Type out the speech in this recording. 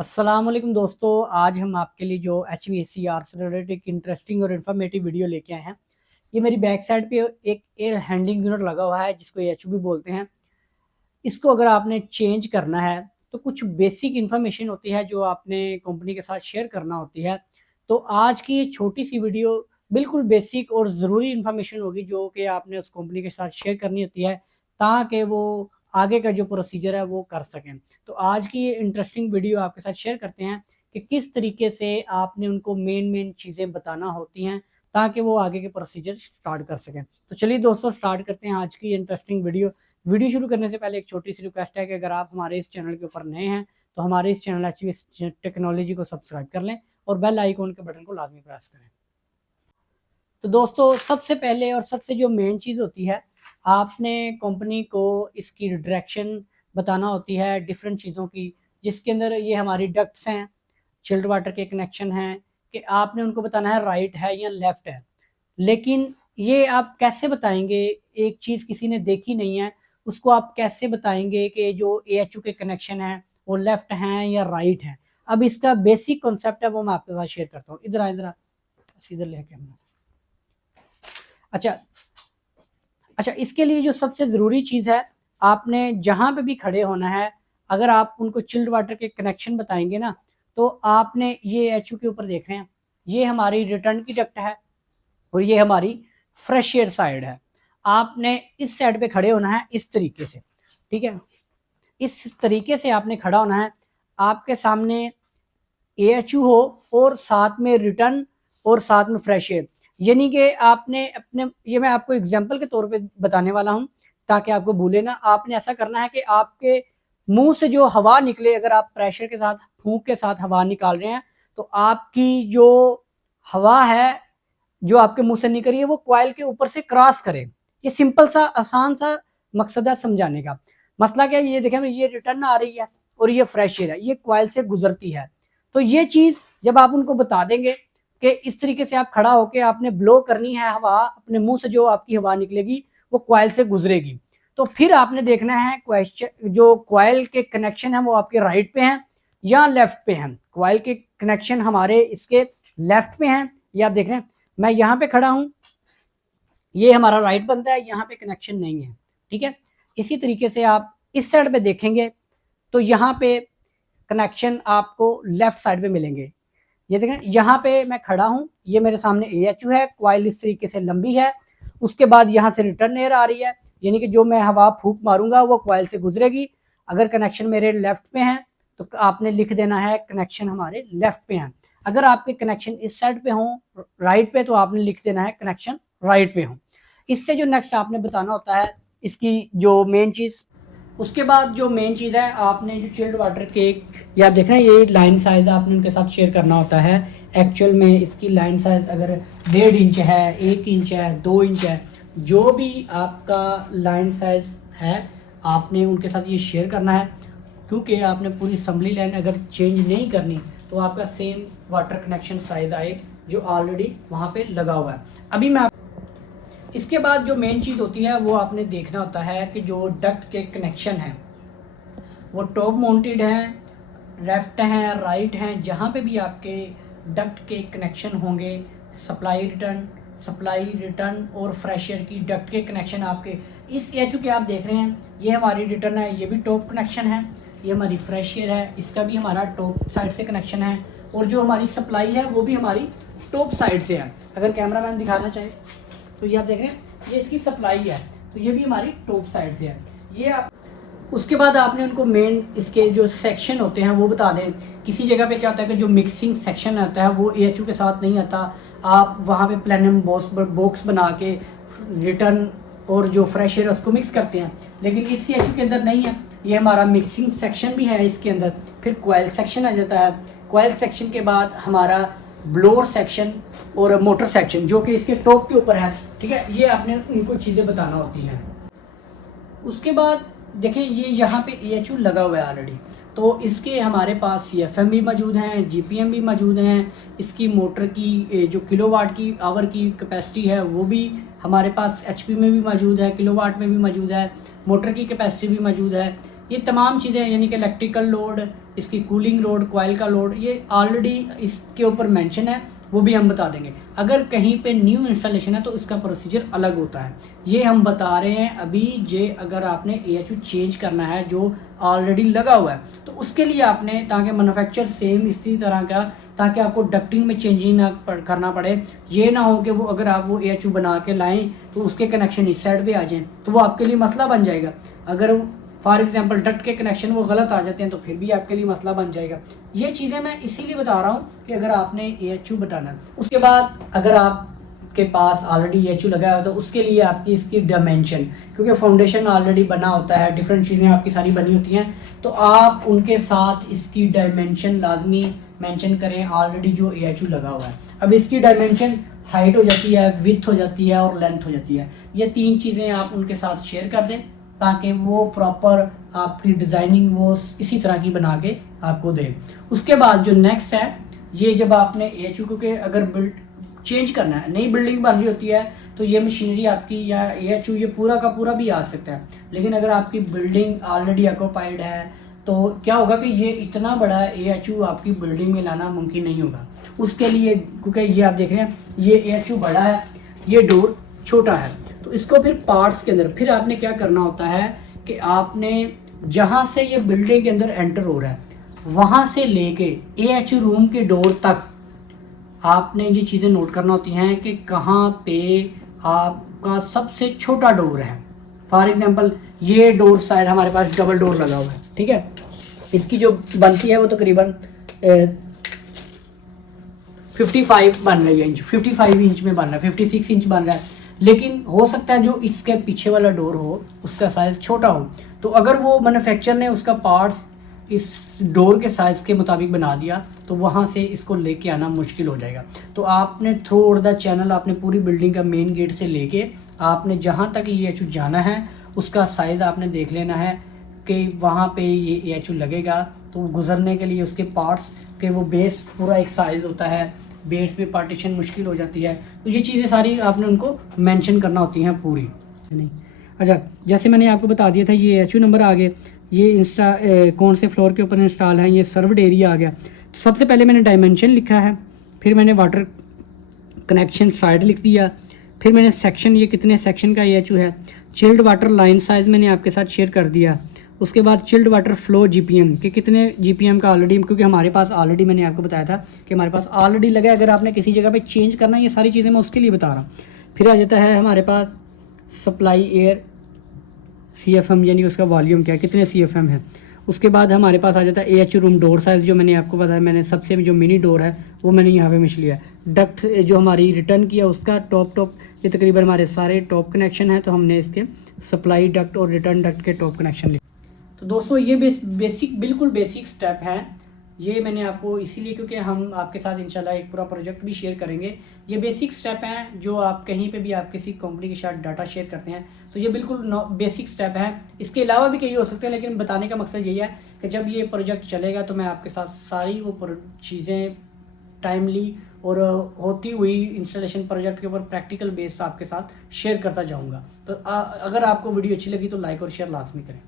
अस्सलाम वालेकुम दोस्तों, आज हम आपके लिए जो HVAC से रिलेटेड एक इंटरेस्टिंग और इन्फॉर्मेटिव वीडियो लेके आए हैं। ये मेरी बैक साइड पे एक एयर हैंडलिंग यूनिट लगा हुआ है जिसको एचवी बोलते हैं। इसको अगर आपने चेंज करना है तो कुछ बेसिक इन्फॉर्मेशन होती है जो आपने कंपनी के साथ शेयर करना होती है। तो आज की ये छोटी सी वीडियो बिल्कुल बेसिक और ज़रूरी इन्फॉर्मेशन होगी जो कि आपने उस कंपनी के साथ शेयर करनी होती है ताकि वो आगे का जो प्रोसीजर है वो कर सकें। तो आज की ये इंटरेस्टिंग वीडियो आपके साथ शेयर करते हैं कि किस तरीके से आपने उनको मेन चीज़ें बताना होती हैं ताकि वो आगे के प्रोसीजर स्टार्ट कर सकें। तो चलिए दोस्तों, स्टार्ट करते हैं आज की इंटरेस्टिंग वीडियो शुरू करने से पहले एक छोटी सी रिक्वेस्ट है कि अगर आप हमारे इस चैनल के ऊपर नए हैं तो हमारे इस चैनल HVAC टेक्नोलॉजी को सब्सक्राइब कर लें और बेल आइकॉन के बटन को लाजमी प्रेस करें। तो दोस्तों, सबसे पहले और सबसे जो मेन चीज़ होती है, आपने कंपनी को इसकी डायरेक्शन बताना होती है डिफरेंट चीज़ों की, जिसके अंदर ये हमारी डक्ट्स हैं, चिल्ड वाटर के कनेक्शन हैं, कि आपने उनको बताना है राइट है या लेफ़्ट है। लेकिन ये आप कैसे बताएंगे? एक चीज़ किसी ने देखी नहीं है, उसको आप कैसे बताएंगे कि जो AHU के कनेक्शन हैं वो लेफ़्ट हैं या राइट हैं? अब इसका बेसिक कॉन्सेप्ट है वो मैं आपके साथ शेयर करता हूँ। इधर सीधे लेके हम अच्छा अच्छा इसके लिए जो सबसे ज़रूरी चीज़ है, आपने जहाँ पे भी खड़े होना है, अगर आप उनको चिल्ड वाटर के कनेक्शन बताएंगे ना, तो आपने ये एचयू के ऊपर देख रहे हैं, ये हमारी रिटर्न की डक्ट है और ये हमारी फ्रेश एयर साइड है। आपने इस साइड पे खड़े होना है इस तरीके से, ठीक है? इस तरीके से आपने खड़ा होना है। आपके सामने AHU हो और साथ में रिटर्न और साथ में फ्रेश एयर, यानी कि आपने अपने, ये मैं आपको एग्जांपल के तौर पे बताने वाला हूँ ताकि आपको भूले ना। आपने ऐसा करना है कि आपके मुंह से जो हवा निकले, अगर आप प्रेशर के साथ, फूंक के साथ हवा निकाल रहे हैं, तो आपकी जो हवा है जो आपके मुंह से निकल रही है वो कॉइल के ऊपर से क्रॉस करे। ये सिंपल सा आसान सा मकसद है समझाने का। मसला क्या है, ये देखें, ये रिटर्न आ रही है और ये फ्रेश एयर है, ये कॉइल से गुजरती है। तो ये चीज़ जब आप उनको बता देंगे कि इस तरीके से आप खड़ा होकर आपने ब्लो करनी है हवा, अपने मुंह से जो आपकी हवा निकलेगी वो कॉइल से गुजरेगी। तो फिर आपने देखना है क्वेश्चन, जो कॉइल के कनेक्शन है वो आपके राइट पे हैं या लेफ्ट पे हैं। कॉइल के कनेक्शन हमारे इसके लेफ्ट पे हैं, ये आप देख रहे हैं। मैं यहाँ पे खड़ा हूँ, ये हमारा राइट बनता है, यहाँ पे कनेक्शन नहीं है, ठीक है? इसी तरीके से आप इस साइड पे देखेंगे तो यहाँ पे कनेक्शन आपको लेफ्ट साइड पे मिलेंगे। ये देखें, यहाँ पे मैं खड़ा हूँ, ये मेरे सामने AHU है, कॉइल इस तरीके से लंबी है, उसके बाद यहाँ से रिटर्न एयर आ रही है, यानी कि जो मैं हवा फूंक मारूंगा वो कॉइल से गुजरेगी। अगर कनेक्शन मेरे लेफ्ट पे हैं तो आपने लिख देना है कनेक्शन हमारे लेफ्ट पे हैं। अगर आपके कनेक्शन इस साइड पे हों राइट पे, तो आपने लिख देना है कनेक्शन राइट पे हों। इससे जो नेक्स्ट आपने बताना होता है इसकी जो मेन चीज़, उसके बाद जो मेन चीज़ है, आपने जो चिल्ड वाटर के, ये आप देख रहे हैं, ये लाइन साइज़ आपने उनके साथ शेयर करना होता है। एक्चुअल में इसकी लाइन साइज़ अगर 1.5 इंच है, 1 इंच है, 2 इंच है, जो भी आपका लाइन साइज़ है आपने उनके साथ ये शेयर करना है, क्योंकि आपने पूरी असम्बली लाइन अगर चेंज नहीं करनी तो आपका सेम वाटर कनेक्शन साइज़ आए जो ऑलरेडी वहाँ पे लगा हुआ है। अभी मैं इसके बाद जो मेन चीज़ होती है वो आपने देखना होता है कि जो डक्ट के कनेक्शन हैं वो टॉप माउंटेड हैं, लेफ्ट हैं, राइट हैं। जहाँ पे भी आपके डक्ट के कनेक्शन होंगे, सप्लाई रिटर्न और फ्रेश एयर की डक्ट के कनेक्शन आपके इस AHU के आप देख रहे हैं, ये हमारी रिटर्न है, ये भी टॉप कनेक्शन है, ये हमारी फ्रेश एयर है, इसका भी हमारा टॉप साइड से कनेक्शन है, और जो हमारी सप्लाई है वो भी हमारी टॉप साइड से है। अगर कैमरा मैन दिखाना चाहे तो ये आप देख रहे हैं, ये इसकी सप्लाई है, तो ये भी हमारी टॉप साइड से है। ये आप उसके बाद आपने उनको मेन इसके जो सेक्शन होते हैं वो बता दें। किसी जगह पे क्या होता है कि जो मिक्सिंग सेक्शन आता है वो AHU के साथ नहीं आता, आप वहाँ पे प्लेनम बॉक्स बना के रिटर्न और जो फ्रेश एयर उसको मिक्स करते हैं, लेकिन इस AHU के अंदर नहीं है। ये हमारा मिक्सिंग सेक्शन भी है इसके अंदर, फिर कॉइल सेक्शन आ जाता है, कॉइल सेक्शन के बाद हमारा ब्लोअर सेक्शन और मोटर सेक्शन जो कि इसके टॉप के ऊपर है, ठीक है? ये आपने उनको चीज़ें बताना होती हैं। उसके बाद देखिए, ये यहाँ पे AHU लगा हुआ है ऑलरेडी, तो इसके हमारे पास CFM भी मौजूद हैं, GPM भी मौजूद हैं। इसकी मोटर की जो किलोवाट की आवर की कैपेसिटी है वो भी हमारे पास HP में भी मौजूद है, किलोवाट में भी मौजूद है, मोटर की कैपेसिटी भी मौजूद है। ये तमाम चीज़ें यानी कि इलेक्ट्रिकल लोड, इसकी कूलिंग लोड, कॉइल का लोड, ये ऑलरेडी इसके ऊपर मेंशन है, वो भी हम बता देंगे। अगर कहीं पे न्यू इंस्टॉलेशन है तो इसका प्रोसीजर अलग होता है, ये हम बता रहे हैं अभी। जे अगर आपने AHU चेंज करना है जो ऑलरेडी लगा हुआ है तो उसके लिए आपने, ताकि मैन्युफैक्चर सेम इसी तरह का, ताकि आपको डक्टिंग में चेंजिंग ना करना पड़े। ये ना हो कि वो अगर आप वो AHU बना के लाएं तो उसके कनेक्शन इस साइड पे आ जाएं तो वो आपके लिए मसला बन जाएगा। अगर फॉर एग्जांपल डक्ट के कनेक्शन वो गलत आ जाते हैं तो फिर भी आपके लिए मसला बन जाएगा। ये चीज़ें मैं इसीलिए बता रहा हूँ कि अगर आपने AHU बताना है। उसके बाद अगर आपके पास ऑलरेडी AHU लगा है तो उसके लिए आपकी इसकी डायमेंशन, क्योंकि फाउंडेशन ऑलरेडी बना होता है, डिफरेंट चीज़ें आपकी सारी बनी होती हैं, तो आप उनके साथ इसकी डायमेंशन लाजमी मेंशन करें ऑलरेडी जो AHU लगा हुआ है। अब इसकी डायमेंशन हाइट हो जाती है, विड्थ हो जाती है और लेंथ हो जाती है। ये 3 चीज़ें आप उनके साथ शेयर कर दें ताकि वो प्रॉपर आपकी डिज़ाइनिंग वो इसी तरह की बना के आपको दे। उसके बाद जो नेक्स्ट है, ये जब आपने AHU, क्योंकि अगर बिल्ड चेंज करना है, नई बिल्डिंग बन रही होती है तो ये मशीनरी आपकी या AHU ये पूरा का पूरा भी आ सकता है। लेकिन अगर आपकी बिल्डिंग ऑलरेडी ऑक्यूपाइड है तो क्या होगा कि ये इतना बड़ा AHU आपकी बिल्डिंग में लाना मुमकिन नहीं होगा। उसके लिए, क्योंकि ये आप देख रहे हैं ये AHU बड़ा है, ये डोर छोटा है, तो इसको फिर पार्ट्स के अंदर फिर आपने क्या करना होता है कि आपने जहाँ से ये बिल्डिंग के अंदर एंटर हो रहा है वहाँ से लेके AHU रूम के डोर तक आपने ये चीज़ें नोट करना होती हैं कि कहाँ पे आपका सबसे छोटा डोर है। फॉर एग्जांपल ये डोर साइड हमारे पास डबल डोर लगा हुआ है, ठीक है, इसकी जो बनती है वो तकरीबन 55 बन रही है इंच, 55 इंच में बन रहा है, 56 इंच बन रहा है। लेकिन हो सकता है जो इसके पीछे वाला डोर हो उसका साइज़ छोटा हो, तो अगर वो मैन्युफैक्चर ने उसका पार्ट्स इस डोर के साइज़ के मुताबिक बना दिया तो वहाँ से इसको लेके आना मुश्किल हो जाएगा। तो आपने थ्रू द चैनल, आपने पूरी बिल्डिंग का मेन गेट से लेके आपने जहाँ तक ये AHU जाना है उसका साइज़ आपने देख लेना है कि वहाँ पे ये AHU लगेगा। तो गुजरने के लिए उसके पार्ट्स के वो बेस पूरा एक साइज़ होता है, बेस में पार्टीशन मुश्किल हो जाती है, तो ये चीज़ें सारी आपने उनको मेंशन करना होती हैं पूरी। नहीं, अच्छा, जैसे मैंने आपको बता दिया था ये AHU नंबर आ गए, ये कौन से फ्लोर के ऊपर इंस्टॉल है, ये सर्वड एरिया आ गया। तो सबसे पहले मैंने डायमेंशन लिखा है, फिर मैंने वाटर कनेक्शन साइड लिख दिया, फिर मैंने सेक्शन, ये कितने सेक्शन का AHU है, चिल्ड वाटर लाइन साइज़ मैंने आपके साथ शेयर कर दिया। उसके बाद चिल्ड वाटर फ्लो GPM के कितने GPM का ऑलरेडी, क्योंकि हमारे पास ऑलरेडी मैंने आपको बताया था कि हमारे पास ऑलरेडी लगा है, अगर आपने किसी जगह पे चेंज करना है ये सारी चीज़ें मैं उसके लिए बता रहा हूँ। फिर आ जाता है हमारे पास सप्लाई एयर CFM, यानी उसका वॉल्यूम क्या है, कितने CFM है। उसके बाद हमारे पास आ जाता है AHU रूम डोर साइज़, जो मैंने आपको बताया, मैंने सबसे जो मिनी डोर है वो मैंने यहाँ पे मिश लिया। डक्ट जो हमारी रिटर्न किया उसका टॉप ये तकरीबन हमारे सारे टॉप कनेक्शन है, तो हमने इसके सप्लाई डक्ट और रिटर्न डक्ट के टॉप कनेक्शन लिखे। तो दोस्तों ये बिल्कुल बेसिक स्टेप हैं, ये मैंने आपको इसीलिए, क्योंकि हम आपके साथ इंशाल्लाह एक पूरा प्रोजेक्ट भी शेयर करेंगे। ये बेसिक स्टेप हैं जो आप कहीं पे भी आप किसी कंपनी के साथ डाटा शेयर करते हैं तो ये बिल्कुल बेसिक स्टेप है। इसके अलावा भी कई हो सकते हैं, लेकिन बताने का मकसद यही है कि जब ये प्रोजेक्ट चलेगा तो मैं आपके साथ सारी वो चीज़ें टाइमली और होती हुई इंस्टॉलेशन प्रोजेक्ट के ऊपर प्रैक्टिकल बेस पर आपके साथ शेयर करता जाऊँगा। तो अगर आपको वीडियो अच्छी लगी तो लाइक और शेयर लाजमी करें।